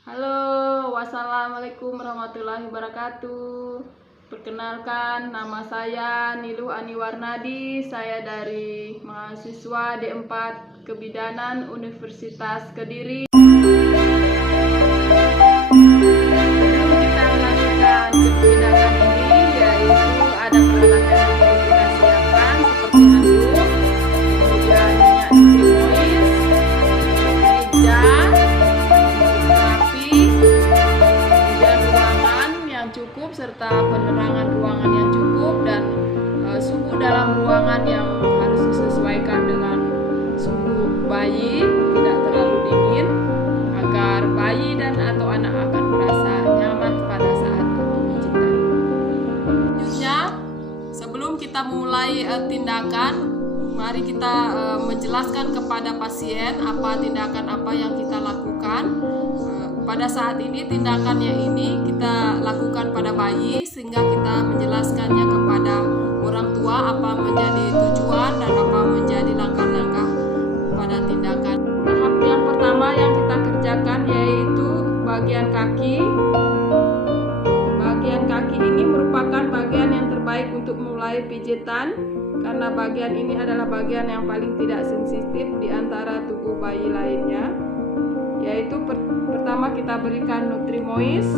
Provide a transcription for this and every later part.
Halo, wassalamualaikum warahmatullahi wabarakatuh. Perkenalkan, nama saya Niluh Aniwarnadi. Saya dari mahasiswa D4 Kebidanan Universitas Kediri. Kita melakukan kebidanan ini, yaitu ada peralatan yang perlu kita siapkan seperti handuk, kemudian minyak nutrimois, meja, cukup serta penerangan ruangan yang cukup dan suhu dalam ruangan yang harus disesuaikan dengan suhu bayi, tidak terlalu dingin agar bayi dan atau anak akan merasa nyaman pada saat pemijitan. Selanjutnya, sebelum kita mulai tindakan, mari kita menjelaskan kepada pasien tindakan apa yang kita lakukan. Pada saat ini tindakannya ini kita lakukan pada bayi, sehingga kita menjelaskannya kepada orang tua apa menjadi tujuan dan apa menjadi langkah-langkah pada tindakan. Tahap yang pertama yang kita kerjakan yaitu bagian kaki. Bagian kaki ini merupakan bagian yang terbaik untuk mulai pijitan, karena bagian ini adalah bagian yang paling tidak sensitif di antara tubuh bayi lainnya. Yaitu pertama kita berikan nutrimois,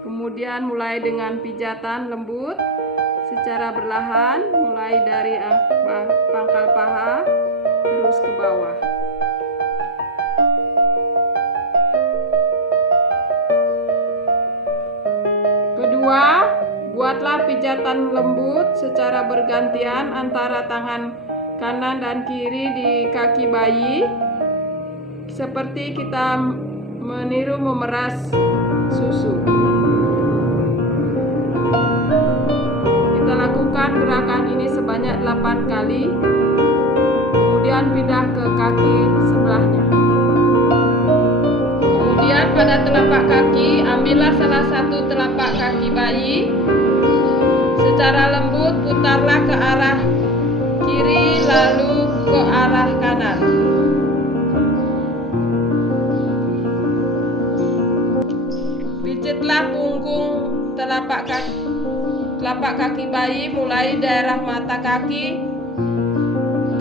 kemudian mulai dengan pijatan lembut secara berlahan, mulai dari pangkal paha terus ke bawah. Kedua, buatlah pijatan lembut secara bergantian antara tangan kanan dan kiri di kaki bayi, seperti kita meniru memeras susu. Kita lakukan gerakan ini sebanyak 8 kali, kemudian pindah ke kaki sebelahnya. Kemudian pada telapak kaki, ambillah salah satu telapak kaki bayi, secara lembut putarlah ke arah kiri lalu ke arah kanan. Pijitlah punggung telapak kaki bayi mulai daerah mata kaki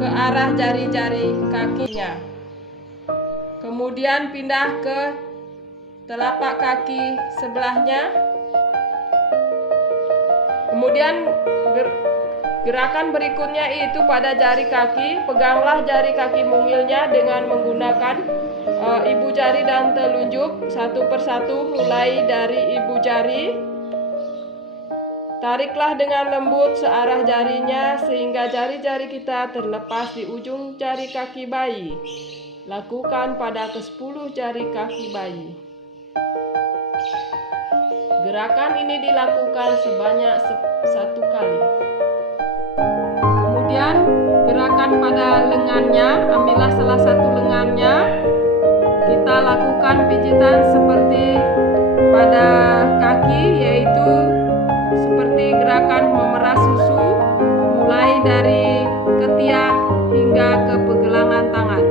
ke arah jari-jari kakinya. Kemudian pindah ke telapak kaki sebelahnya. Kemudian gerakan berikutnya itu pada jari kaki, peganglah jari kaki mungilnya dengan menggunakan ibu jari dan telunjuk satu persatu mulai dari ibu jari. Tariklah dengan lembut searah jarinya sehingga jari-jari kita terlepas di ujung jari kaki bayi. Lakukan pada ke-10 jari kaki bayi. Gerakan ini dilakukan sebanyak 1 kali. Kemudian gerakan pada lengannya, ambillah salah satu lengannya, kita lakukan pijitan seperti pada kaki, yaitu seperti gerakan memeras susu mulai dari ketiak hingga ke pergelangan tangan.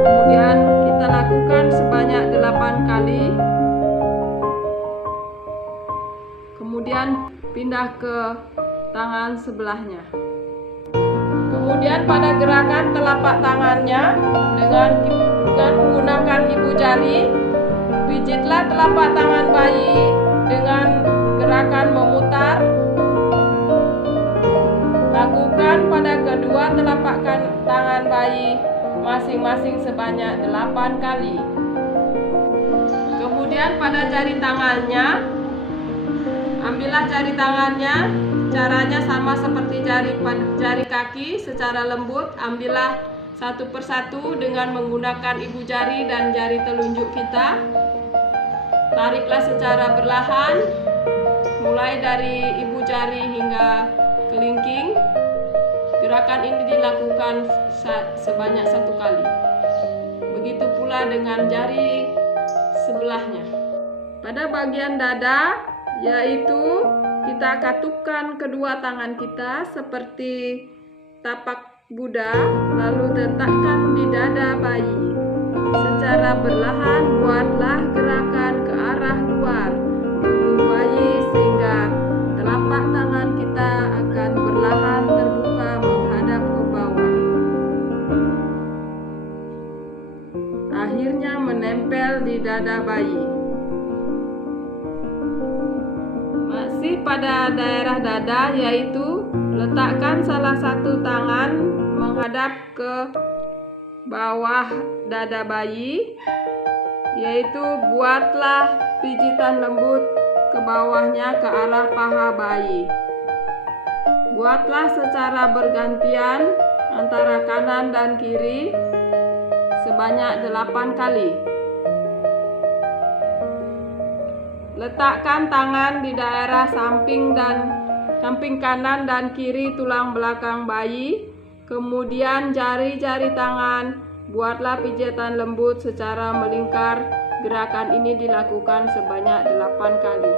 Kemudian kita lakukan sebanyak 8 kali. Kemudian pindah ke tangan sebelahnya. Kemudian pada gerakan telapak tangannya dengan menggunakan ibu jari, pijitlah telapak tangan bayi dengan gerakan memutar. Lakukan pada kedua telapak tangan bayi masing-masing sebanyak 8 kali. Kemudian pada jari tangannya, ambillah jari tangannya, caranya sama seperti jari kaki, secara lembut. Ambillah satu persatu dengan menggunakan ibu jari dan jari telunjuk kita. Tariklah secara berlahan, mulai dari ibu jari hingga kelingking. Gerakan ini dilakukan sebanyak 1 kali. Begitu pula dengan jari sebelahnya. Pada bagian dada, yaitu kita katupkan kedua tangan kita seperti tapak Buddha, lalu letakkan di dada bayi. Secara perlahan buatlah gerakan ke arah luar tubuh bayi sehingga telapak tangan kita akan perlahan terbuka menghadap ke bawah. Akhirnya menempel di dada bayi. Masih pada daerah dada, yaitu letakkan salah satu tangan menghadap ke bawah dada bayi, yaitu buatlah pijitan lembut ke bawahnya ke arah paha bayi. Buatlah secara bergantian antara kanan dan kiri sebanyak 8 kali. Letakkan tangan di daerah samping kanan dan kiri tulang belakang bayi. Kemudian jari-jari tangan buatlah pijatan lembut secara melingkar. Gerakan ini dilakukan sebanyak 8 kali.